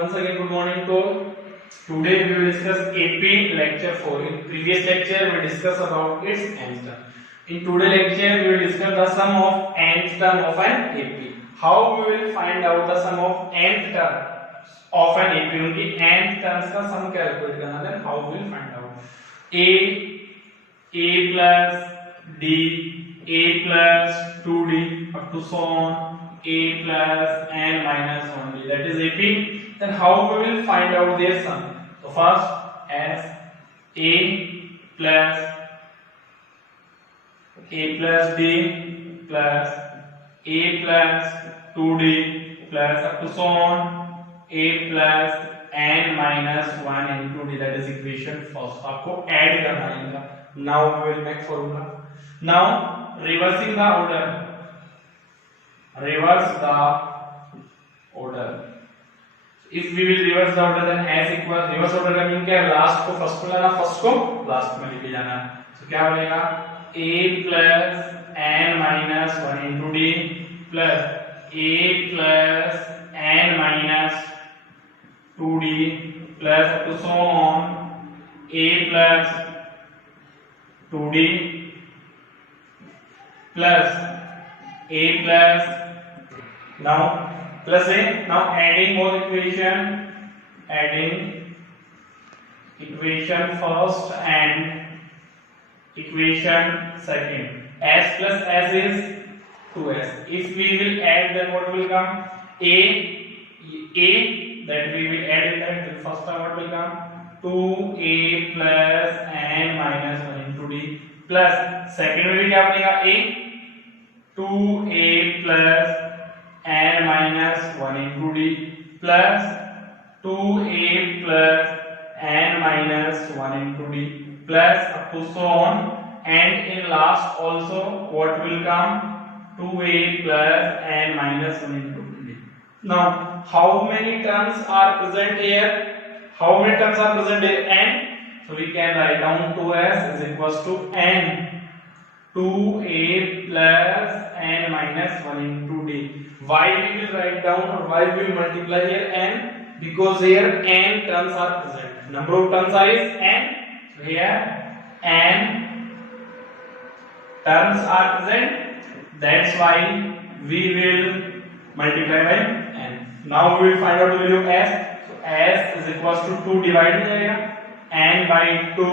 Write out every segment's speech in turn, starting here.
once again good morning to all. Today we will discuss AP lecture 4. In previous lecture we discussed about its nth term. In today lecture we will discuss the sum of nth term of an AP. How we will find out the sum of nth term of an AP? उनकी nth terms का sum calculate करना है. How we will find out? A plus D, A plus 2D up to so on. A plus n minus 1D, that is AP. Then how we will find out their sum? So first as A plus D plus A plus 2D plus up to so on A plus n minus 1 into D, that is equation first. आपको add करना है. Now we will make formula. Now reversing the order. Reverse the order. If we will reverse the order, then as equals reverse order का mean क्या है? Last को first में लाना, first को लास्ट में लेके जाना. तो क्या बनेगा? A plus n minus 1 into D plus A plus n minus 2D plus to so on A plus 2D plus A plus now plus A. Now adding both equation first and equation second. S plus S is 2S. If we will add, then what will come? A that we will add in that. Then first term what will come? 2A plus n minus 1 into D plus second में भी क्या बनेगा? A 2A plus n minus 1 into D plus 2A plus n minus 1 into D plus up to so on, and in last also what will come? 2A plus n minus 1 into D. Now how many terms are present here? How many terms are present here? N. So we can write down 2s is equals to n 2A plus n minus 1 into D. Why we will write down or why we will multiply here n? Because here n terms are present. Number of terms are is n. So here n terms are present. That's why we will multiply by n. Now we will find out the value of s. So s is equals to 2 divided हो जाएगा n by 2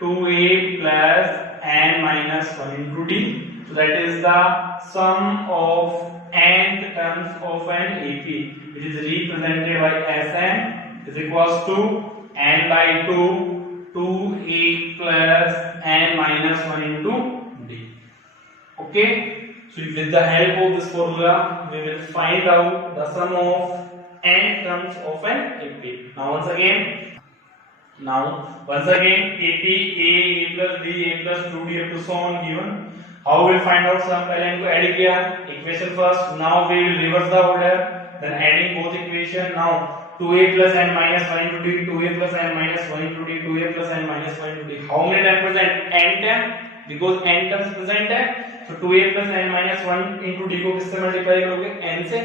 2a plus n minus 1 into D. So that is the sum of nth terms of an AP. It is represented by Sn is equals to n by 2 2a plus n minus 1 into D. Okay. So with the help of this formula, we will find out the sum of n terms of an AP. Now once again AP A plus D A plus 2D up to so on given. How we will find out sum? पहले इनको add किया, equation first. Now we will reverse the order, then adding both equation. Now 2a plus n minus 1 into D, 2a plus n minus 1 into D, 2a plus n minus 1 into D. How many terms present? N term, because n terms present है. So 2a plus n minus 1 into D को किससे multiply करोगे? n से.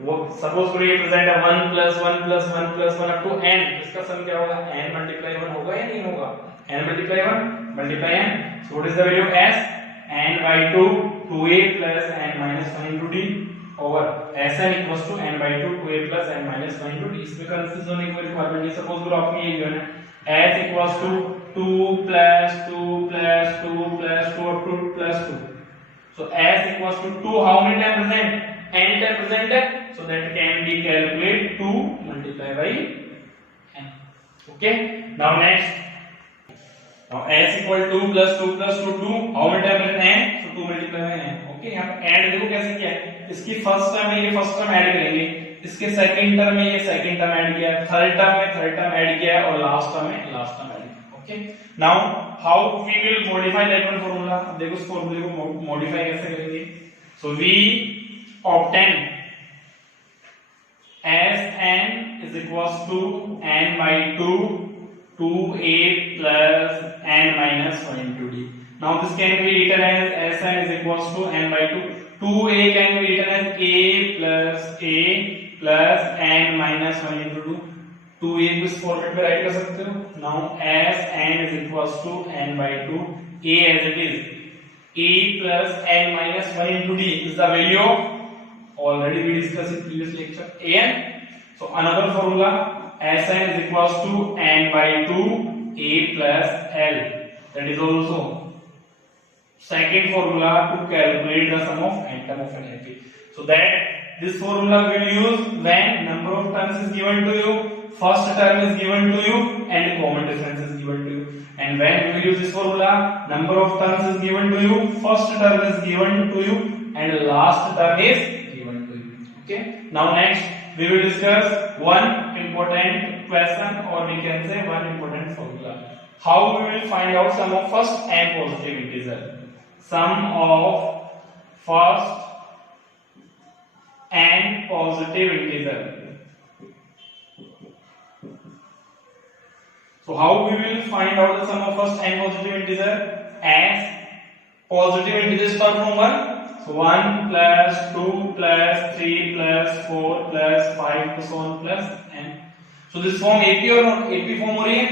वो suppose करो ये present है 1 plus 1 plus 1 plus 1 up to n. इसका सम क्या होगा? n multiply 1 होगा या नहीं होगा? n multiply 1 multiply n. So what is the value of s? n by 2 2a plus n minus 1 into D over Sn equals to n by 2 2a plus n minus 1 into D. इसमें confuse होने की कोई requirement नहीं. Suppose करो आपको ये given है s equals to 2 plus 2 plus 2 plus 2 up to plus 2. So s equals to 2. How many times present? n time present है. So that can be calculated 2 multiplied by n. Okay. Now next. Now s equal 2 plus 2 plus 2 2. How many times present n? So 2 multiplied by n. Okay. यहाँ पे add देखो कैसे किया है. इसकी first term में ये फर्स्ट टर्म ऐड करेंगे, इसके सेकंड टर्म में ये सेकंड टर्म ऐड किया है, थर्ड टर्म में थर्ड टर्म ऐड किया है और लास्ट टर्म में लास्ट टर्म ऐड किया. Okay. Now how we will modify that one formula. देखो इस फॉर्मूले को मॉडिफाई कैसे करेंगे. So we obtain Sn is equals to n by 2 2a plus n minus 1 into D. Now this can be written as Sn is equals to n by 2. 2a can be written as a plus a plus n minus 1 into 2 2a को इस format में right कर सकते हो. Now as n is equals to n by 2 a as it is a plus n minus 1 into d is the value of already we discussed in previous lecture an. So another formula Sn is equals to n by 2 a plus l. That is also second formula to calculate the sum of n term of an AP. So that this formula will use when number of terms is given to you, first term is given to you, and common difference is given to you. And when we will use this formula, number of terms is given to you, first term is given to you, and last term is given to you. Okay. Now next we will discuss one important question, or we can say one important formula. How we will find out sum of first and positive integer. Sum of first and positive integer. So how we will find out the sum of first and positive integer? As positive integers start from 1. So 1 plus 2 plus 3 plus 4 plus 5 plus 1 plus n. So this form AP or not? AP form हो रही है.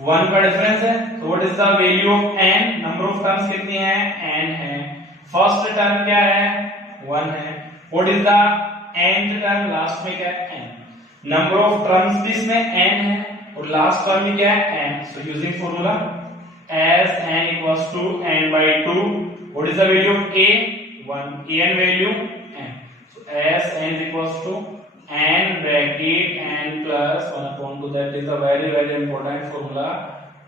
1 का difference है. So what is the value of n? Number of terms कितनी है? n है. First term क्या है? 1 है. What is the nth term? Last में क्या है? n. Number of terms भी इसमें n है और last term में क्या है? n. So using formula as n equals to n by 2. What is the value of a? 1. an value n. So as n is equals to n bracket n plus 1 upon 2. That is a very important formula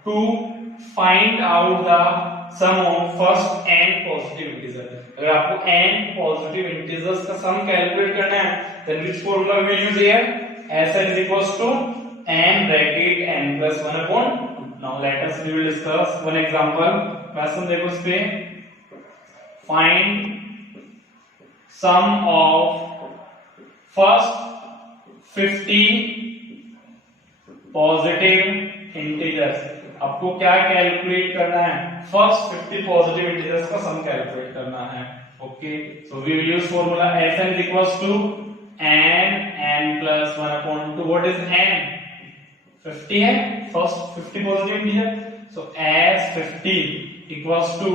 to find out the sum of first n positive integer. अगर आपको n positive integers का sum calculate करना है, then which formula we will use here? Sn is equals to n bracket n plus 1 upon 2. Now let us we will discuss one example. Question देखो इस पे. Find sum of first 50 positive integers. आपको क्या calculate करना है? First 50 positive integers का सम calculate करना है. Okay. So we will use formula Sn is equals to n plus 1 upon 2. What is n? 50 है. First 50 positive integer. So as 50 equals to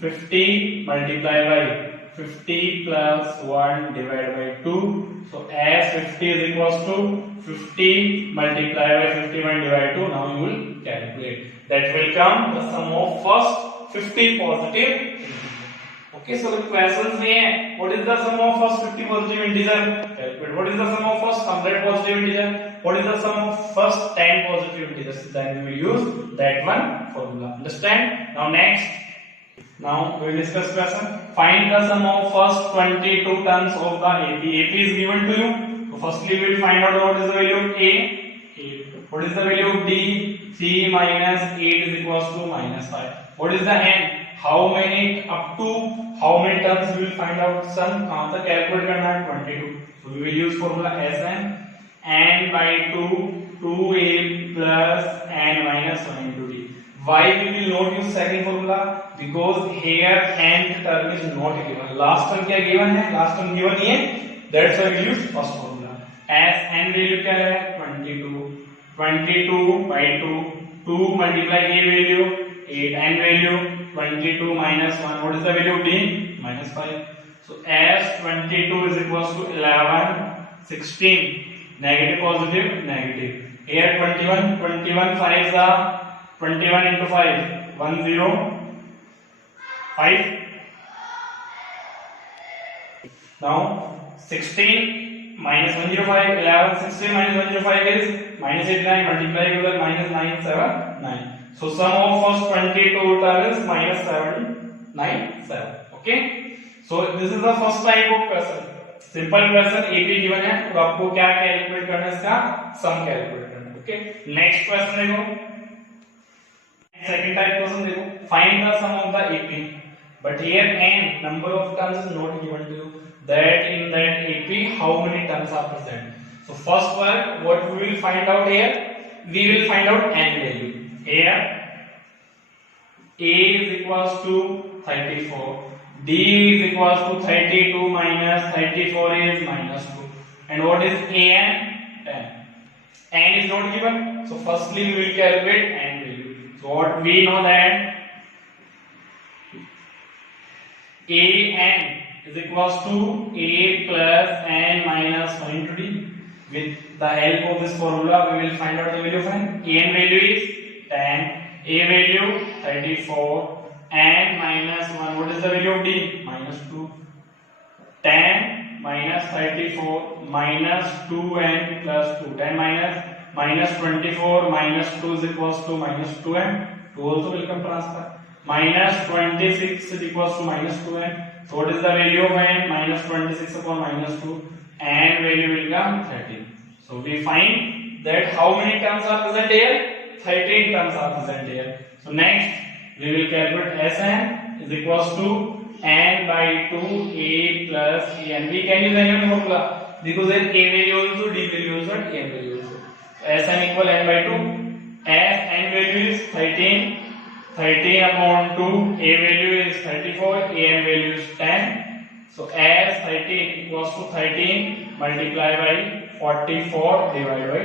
50 multiplied by 50 plus 1 divided by 2. So as 50 is equals to 50 multiplied by 51 divided by 2. Now you will calculate. That will come the sum of first 50 positive. Okay, so the questions में है what is the sum of first 50 positive integer? Calculate. What is the sum of first 100 positive integer? What is the sum of first 10 positive integers? Then we will use that one formula. Understand? Now next. Now we will discuss question. Find the sum of first 22 terms of the AP. AP is given to you. So firstly we will find out what is the value of A. 8. What is the value of D? 3 minus 8 is equals to minus 5. What is the n? How many up to how many terms we will find out sum? कहाँ तक calculate करना है? 22. So we will use formula Sn n by 2 2a plus n minus 1 into d. Why we will not use second formula? Because here nth term is not given. Last term क्या given है? Last term given ही है. That's why we use first formula. As n value क्या है? 22. 22 by 2. 2 multiply a value 8. N value 22 minus 1. What is the value of d? Minus 5. So as 22 is equals to 11, 16. Negative, positive, negative. Here 21. 21 5s are 21 into 5, 105. Now 16 minus 105, 11, 16 minus 105 is minus 89, multiply with minus 979. So sum of first 22 terms is minus 797. Okay. So this is the first type of question. Simple question AP given है तो आपको क्या calculate करना है? इसका सम calculate करना है. Okay. Next question देखो. Second type question देखो. Find the sum of the AP. But here n number of terms is not given to you. That in that AP how many terms are present? So first one what we will find out here? We will find out n value. Here A is equals to 34. D is equals to 32 minus 34 is minus 2. And what is an? 10. N is not given, so firstly we will calculate n value. So what we know that an is equals to a plus n minus 1 into d. With the help of this formula, we will find out the value of n. An value is 10, a value 34, n minus 1. What is the value of d? Minus 2. 10 minus 34 minus 2n plus 2. 10 minus 24 minus 2 is equals to minus 2n. 2 also will come transfer. Minus 26 is equals to minus 2n. So what is the value of n? Minus 26 upon minus 2. And value will come 13. So we find that how many terms are present here? 13 terms are present here. So next we will calculate Sn is equals to n by 2 a plus an. We can use any formula because there a value also, d value also, and n value also. Sn equal n by 2. As n value is 13. 13 upon 2, a value is 34, an value is 10. So as 13 equals to 13 multiply by 44 divided by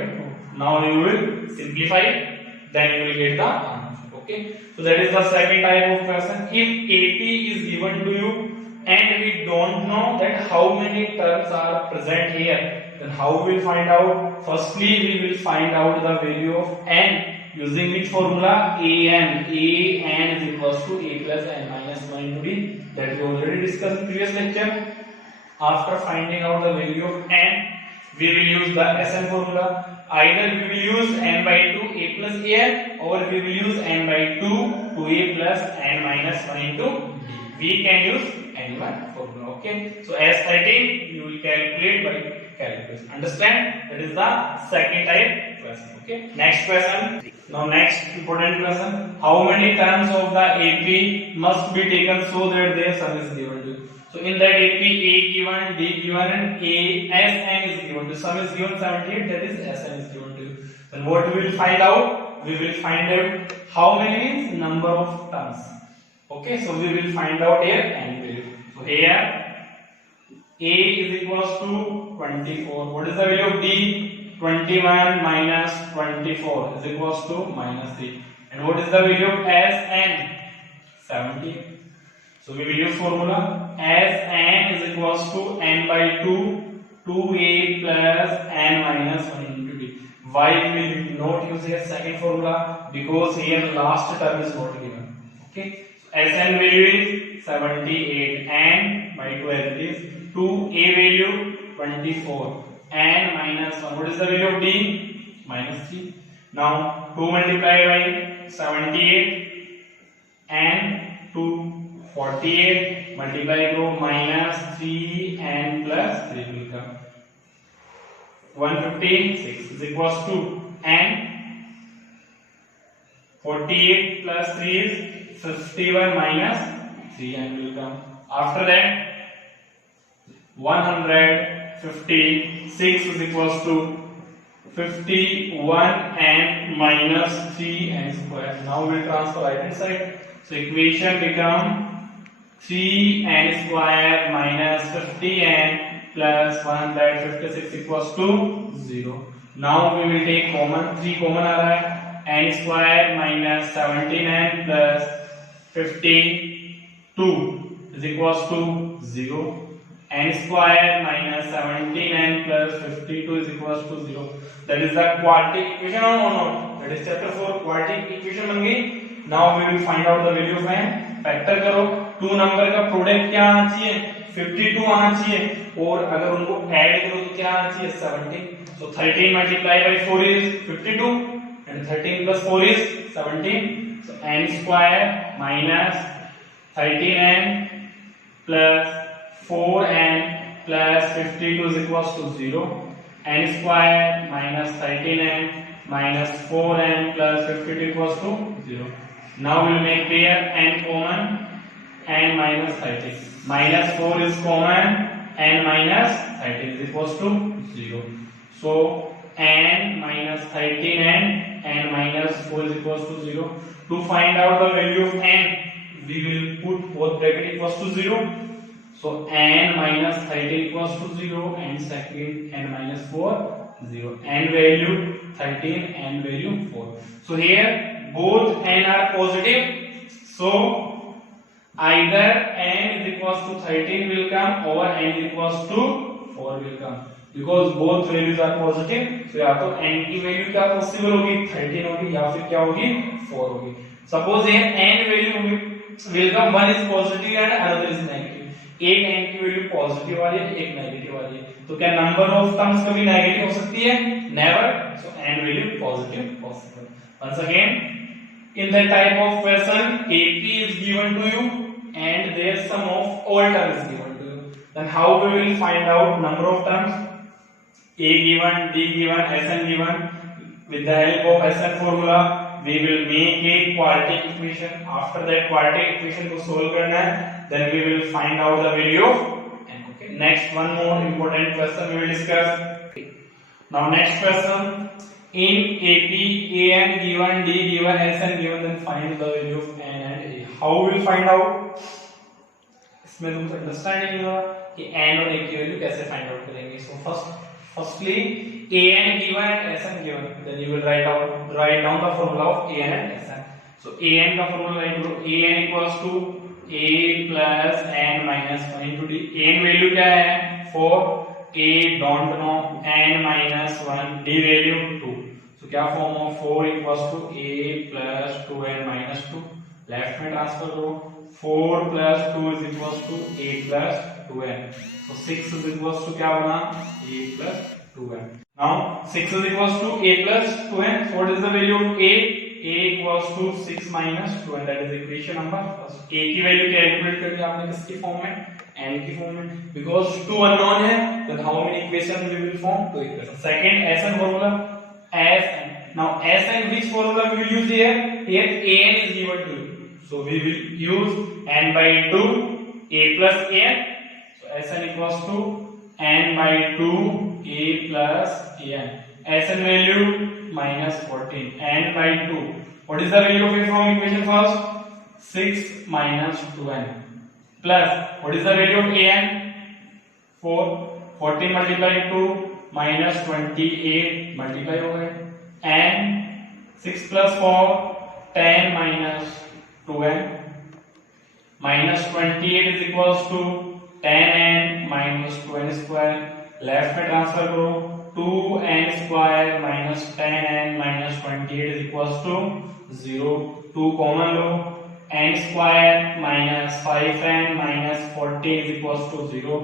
2. Now you will simplify, then you will get the answer. Okay. So that is the second type of question. If AP is given to you and we don't know that how many terms are present here, then how we will find out? Firstly, we will find out the value of n. Using which formula? an is equals to a plus n minus 1 into d, that we already discussed in previous lecture. After finding out the value of n, we will use the Sn formula. Either we will use n by 2 a plus an, or we will use n by 2 2a plus n minus 1 into d. We can use any one formula. Okay. So as 13 you will calculate by calculus. Understand? That is the second type question. Okay. Next question. Now next important question. How many terms of the AP must be taken so that their sum is given to you? So in that AP, A given, D given, and Sn is given. The sum is given 78. That is Sn is given to you. Then what we will find out? We will find out how many means number of terms. Okay. So we will find out here n value. So here A is equals to 24. What is the value of D? 21 minus 24 is equals to minus 3. And what is the value of Sn? 70. So we will use formula. Sn is equals to n by 2 2a plus n minus 1 into d. Why we will not use here second formula? Because here last term is not given. Okay. So Sn value is 78 and by 2 as it is 2a value 24 and minus 1. What is the value of d? Minus 3. Now 2 multiplied by 78 and 2 48 multiply to minus 3 and plus 3 will come. 156 is equals to and 48 plus 3 is 51 minus 3 and will come. After that 156 is equals to 51 and minus 3 and square. Now we will transfer right hand side. So equation become 3n square minus 50n plus 156 equals to 0. Now we will take common. 3 common आ रहा है. n square minus 17n plus 52 is equals to 0. n square minus 17n plus 52 is equals to 0. That is the quadratic equation or not? That is chapter 4 quadratic equation बन गई. Now we will find out the value of n. Factor करो. 2 number का product क्या आना चाहिए? 52 आना चाहिए. और अगर उनको ऐड करो तो क्या आना चाहिए? 17. So 13 multiplied by 4 is 52 and 13 plus 4 is 17. So n square minus 13n plus 4n plus 52 is equals to 0. n square minus 13n minus 4n plus 52 equals to 0. Now we will make pair n common and minus 30. Minus 4 is common and minus 30 is equals to 0. So n minus 13n and minus 4 is equals to 0. To find out the value of n, we will put both bracket equals to 0. So n minus 13 equals to 0, and second n minus 4 0. N value 13, n value 4. So here both n are positive. So either n is equals to 13 will come or n is equals to 4 will come, because both values are positive. So या तो n की value क्या possible होगी, 13 होगी, या फिर क्या होगी, 4 होगी. सपोज ये n value will come, one is positive and another is negative. एक n की वैल्यू पॉजिटिव वाली है, एक नेगेटिव वाली है, तो क्या नंबर ऑफ टर्म्स कभी नेगेटिव हो सकती है? Never. So n value positive possible. Once again, in that type of question, AP is given to you and their sum of all terms is given to you. Then how we will find out number of terms? A given, D given, Sn given. With the help of Sn formula, we will make a quadratic equation. After that quadratic equation को solve करना है, then we will find out the value of n. Okay. Next, one more important question we will discuss. Now next question. In AP, an given, D given, Sn given, then find the value of n and a. How we will find out? इसमें तुमको understanding नहीं होगा कि n और a की value कैसे find out करेंगे. So firstly, an given and Sn given, then you will write down the formula of an and Sn. So an का formula write करो. An equals to a plus n minus 1 into d. an value क्या है? 4. a don't know, n minus 1, d value 2. So क्या form of 4 equals to a plus 2n minus 2. Left में transfer करो. 4 plus 2 is equals to a plus 2n. So 6 is equals to क्या बना? a plus 2n. Now 6 is equals to a plus 2n. So what is the value of a? a equals to 6 minus 2n. That is equation number first. a की value calculate करनी है आपने किसकी form में? n की form में. Because 2 unknown है, then how many equations we will form? 2 equations. Second, Sn formula. Sn. Now Sn, which formula we will use here? Here an is given to you. So we will use n by 2, a plus an. So Sn equals to n by 2, a plus an. Sn value minus 14, n by 2. What is the value of a from equation first? 6 minus 2n. Plus, what is the value of an? 4. 14 multiplied 2 minus 28 multiply हो गए. And 6 plus 4, 10 minus 2n minus 28 is equals to 10n minus 2n square. Left में transfer करो. 2n square minus 10n minus 28 is equals to 0. 2 common low. n square minus 5n minus 14 is equals to 0.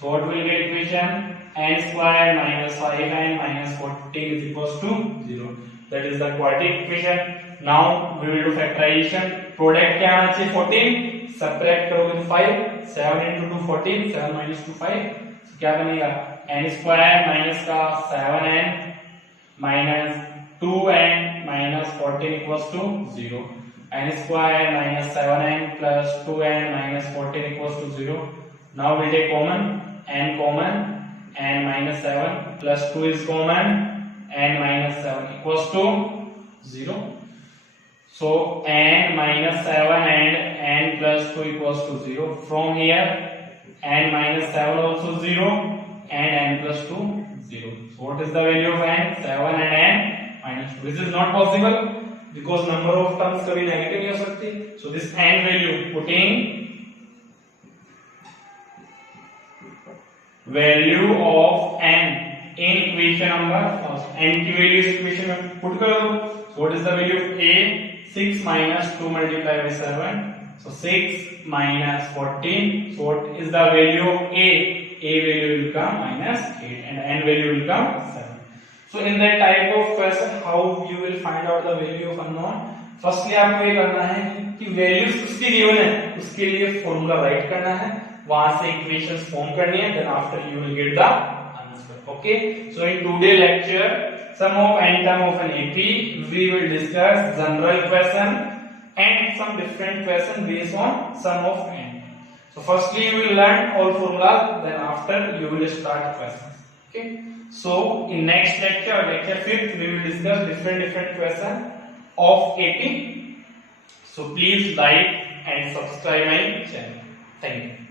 So what will get equation? n square minus 5n minus 14 is equals to 0. That is the quadratic equation. Now we will do factorization. Product क्या आना चाहिए? 14. Subtract करोगे तो 5. 7 into 2 14. 7 minus 2 5. So क्या बनेगा? n square minus का 7n minus 2n minus 14 equals to 0. n square minus 7n plus 2n minus 14 equals to 0. Now we take common. n common. n minus 7 plus 2 is common. n minus 7 equals to 0. So n minus 7 and n plus 2 equals to 0. From here, n minus 7 also 0 and n plus 2 0. So what is the value of n? 7 and n minus 2. This is not possible because number of terms कभी negative नहीं हो सकती. So this n value, putting value of n in equation number first. n की value इस equation में put करो. So what is the value of a? 6 minus 2 multiplied by 7. So 6 minus 14. So what is the value of a? A value will come minus 8 and n value will come 7. So in that type of question, how you will find out the value of unknown? Firstly आपको ये करना है कि values उसकी given है, उसके लिए formula write करना है, वहां से equations form करनी है, then after you will get the answer. Okay. So in today lecture, sum of n term of an AP, we will discuss general question and some different question based on sum of n. So firstly you will learn all formulas, then after you will start questions. Okay. So in next lecture, lecture 5th, we will discuss different question of AP. So please like and subscribe my channel. Thank you.